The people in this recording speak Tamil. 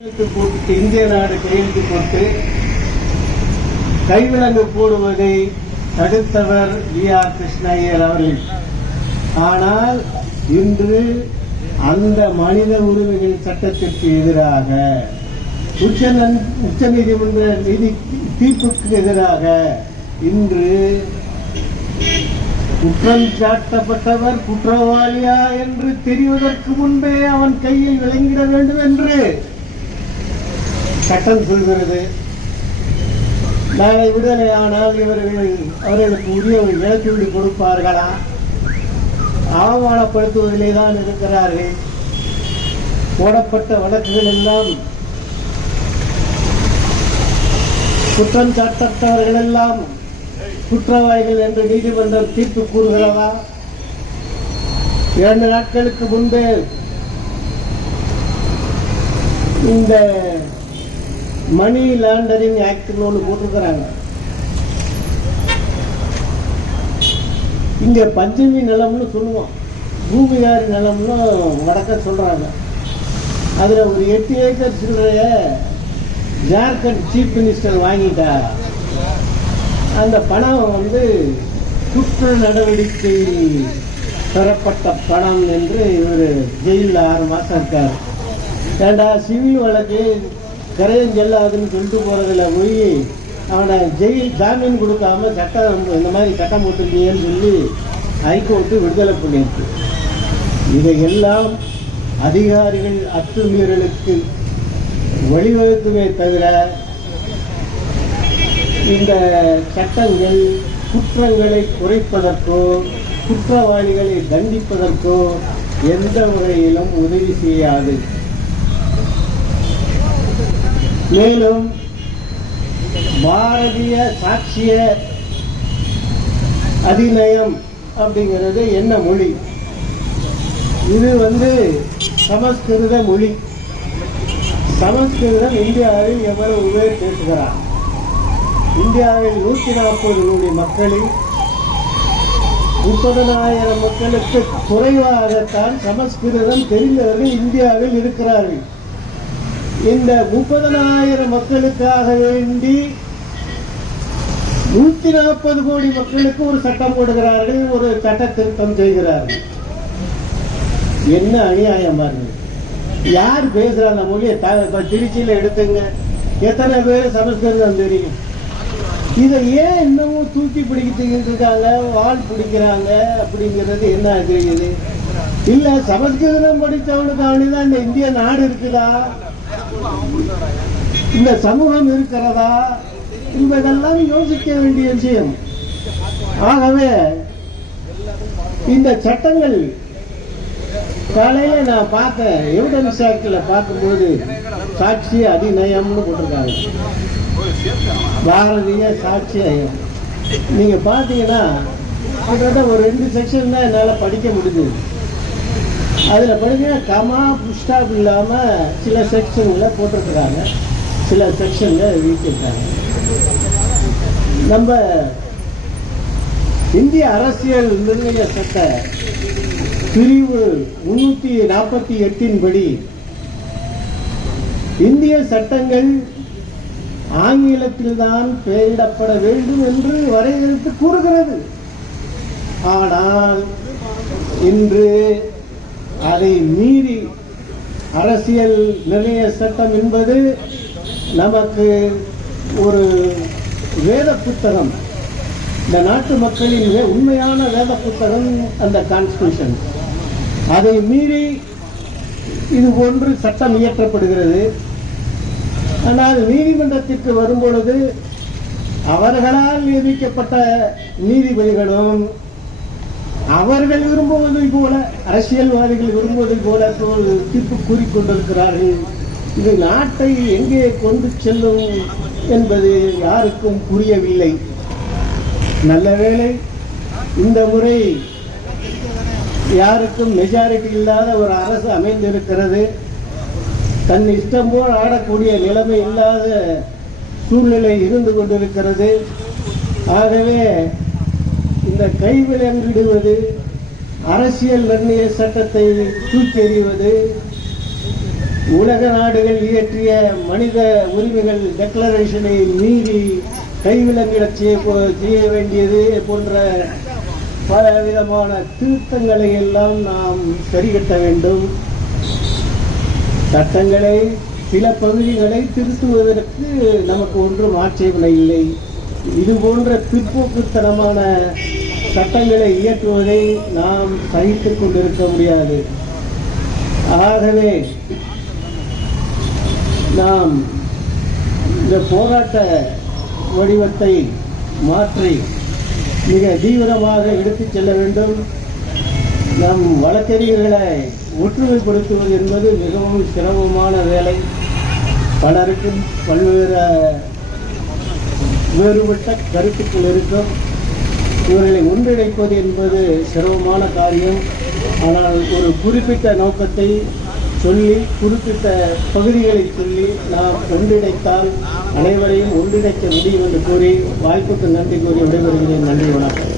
கையெழுத்து போட்டு இந்திய நாடு கையெழுத்து போட்டு கைவிலங்கு போடுவதை தடுத்தவர் வி ஆர் கிருஷ்ணய்யர் அவர்கள். ஆனால் இன்று அந்த மனித உரிமைகள் சட்டத்திற்கு எதிராக உச்ச உச்ச நீதிமன்ற நீதி தீர்ப்புக்கு எதிராக இன்று குற்றம் சாட்டப்பட்டவர் குற்றவாளியா என்று தெரிவதற்கு முன்பே அவன் கையில் விளங்கிட வேண்டும் என்று சட்டம் சொல்கிறது. நாளை விடுதலை ஆனால் இவர்கள் அவர்களுக்கு உரிய ஒரு இழப்பீடு கொடுப்பார்களா? அவமானப்படுத்துவதிலே தான் இருக்கிறார்கள். போடப்பட்ட வழக்குகள் எல்லாம் குற்றம் சாட்டப்பட்டவர்கள் எல்லாம் குற்றவாளிகள் என்று நீதிமன்றம் தீர்ப்பு கூறுகிறதா? இரண்டு நாட்களுக்கு முன்பே இந்த மணி லாண்டரிங் ஆக்ட்னு ஒன்று போட்டிருக்கிறாங்க. இங்க பஞ்சமி நிலம்னு சொல்லுவோம். பூமியார் நிலம்னு வடக்க சொல்றாங்க. அதுல ஒரு எட்டு ஏக்கர் சில்லறைய ஜார்க்கண்ட் சீஃப் மினிஸ்டர் வாங்கிட்டா. அந்த பணம் வந்து குற்ற நடவடிக்கை பெறப்பட்ட பணம் என்று இவர் ஜெயிலில் ஆறு மாதம் இருக்கார். ஏண்டா சிவில் வழக்கு கரையம் செல்லாதுன்னு சொல்லிட்டு போகிறதில்ல போய் அவனை ஜெயில் ஜாமீன் கொடுக்காம சட்டம் இந்த மாதிரி சட்டம் போட்டுருக்கீங்கன்னு சொல்லி ஹைகோர்ட்டு விடுதலை பண்ணியிருக்கு. இதையெல்லாம் அதிகாரிகள் அத்துமீறலுக்கு வழிவகுக்குமே தவிர இந்த சட்டங்கள் குற்றங்களை குறைப்பதற்கோ குற்றவாளிகளை தண்டிப்பதற்கோ எந்த முறையிலும் உதவி செய்யாது. மேலும் பாரதிய சாட்சிய அதிநயம் அப்படிங்கிறது என்ன மொழி? இது வந்து சமஸ்கிருத மொழி. சமஸ்கிருதம் இந்தியாவில் எவ்வளவு பேர் பேசுகிறார்? இந்தியாவில் நூற்றி நாற்பது கோடி மக்களில் முப்பதனாயிரம் மக்களுக்கு குறைவாகத்தான் சமஸ்கிருதம் தெரிந்தவர்கள் இந்தியாவில் இருக்கிறார்கள். இந்த முப்பதனாயிரம் மக்களுக்காக வேண்டி நூத்தி நாற்பது கோடி மக்களுக்கு ஒரு சட்டம் போடுகிறார்கள் ஒரு சட்ட திருத்தம் செய்கிறார்கள். என்ன அநியாயமா இருக்கு யார் பேசுற அந்த மொழியை? த- திருச்சியில எடுத்துங்க. எத்தனை பேர் சமஸ்கிருதம் தெரியும்? இதை ஏன் இன்னமும் தூக்கி பிடிக்கிட்டு இருக்காங்க? வால் பிடிக்கிறாங்க அப்படிங்கிறது என்ன தெரியுது இல்ல சமஸ்கிருதம் படித்தவனுக்கு அவனுதான் இந்த இந்திய நாடு இருக்குதா? இந்த சமூகம் இருக்கிறதா என்பதெல்லாம் யோசிக்க வேண்டிய விஷயம். ஆகவே இந்த சட்டங்கள் காலையில நான் பார்த்தேன் எவிடன்ஸ் ஆக்டில் பார்க்கும்போது சாட்சி அதிநயம்னு போட்டிருக்காங்க. பாரதிய சாட்சி அயம். நீங்க பார்த்தீங்கன்னா கிட்டத்தட்ட ஒரு ரெண்டு செக்ஷன் தான் என்னால் படிக்க முடிஞ்சது. அதில் பார்த்தீங்கன்னா கமா புஷ்டாப் இல்லாமல் சில செக்ஷனில் போட்டிருக்கிறாங்க. சில செக்ஷனில் வீட்டிருக்காங்க. நம்ம இந்திய அரசியல் நிர்ணய சட்ட பிரிவு முன்னூற்றி நாற்பத்தி எட்டின் படி இந்திய சட்டங்கள் ஆங்கிலத்தில் தான் பெயரிடப்பட வேண்டும் என்று வரையறுத்து கூறுகிறது. ஆனால் இன்று அதை மீறி அரசியல் நிர்ணய சட்டம் என்பது நமக்கு ஒரு வேத புத்தகம். இந்த நாட்டு மக்களின் உண்மையான வேத புத்தகம் அந்த கான்ஸ்டியூஷன் அதை மீறி இது போன்று சட்டம் இயற்றப்படுகிறது. ஆனால் நீதிமன்றத்திற்கு வரும்பொழுது அவர்களால் நியமிக்கப்பட்ட நீதிபதிகளும் அவர்கள் விரும்புவதை போல அரசியல்வாதிகள் விரும்புவதை போல தீர்ப்பு கூறிக்கொண்டிருக்கிறார்கள். இது நாட்டை எங்கே கொண்டு செல்லும் என்பது யாருக்கும் புரியவில்லை. நல்லவேளை இந்த முறை யாருக்கும் மெஜாரிட்டி இல்லாத ஒரு அரசு அமைந்திருக்கிறது. தன் இஷ்டம் போல் ஆடக்கூடிய நிலைமை இல்லாத சூழ்நிலை இருந்து கொண்டிருக்கிறது. ஆகவே இந்த உலக நாடுகள் இயற்றிய மனித உரிமைகள் டெக்ளரேஷனை மீறி கைவிலங்கிடச் செய்ய செய்ய வேண்டியது போன்ற பல விதமான திருத்தங்களை எல்லாம் நாம் சரிகட்ட வேண்டும். சட்டங்களை சில பகுதிகளை திருத்துவதற்கு நமக்கு ஒன்றும் ஆட்சேபனை இல்லை. இது போன்ற பிற்போக்குத்தனமான சட்டங்களை இயற்றுவதை நாம் சகித்துக் கொண்டிருக்க முடியாது. ஆகவே நாம் இந்த போராட்ட வடிவத்தை மாற்றி மிக தீவிரமாக எடுத்துச் செல்ல வேண்டும். நம் வழக்கறிஞர்களை ஒற்றுமைப்படுத்துவது என்பது மிகவும் சிரமமான வேலை. பலருக்கும் பல்வேறு வேறுபட்ட கருத்துக்கள் இருக்கும். இவர்களை ஒன்றிணைப்பது என்பது சிரமமான காரியம். ஆனால் ஒரு குறிப்பிட்ட நோக்கத்தை சொல்லி குறிப்பிட்ட பகுதிகளை சொல்லி நாம் ஒன்றிணைத்தால் அனைவரையும் ஒன்றிணைக்க முடியும் என்று கூறி வாய்ப்புக்கு நன்றி கூறி விடைபெறுகிறேன். நன்றி வணக்கம்.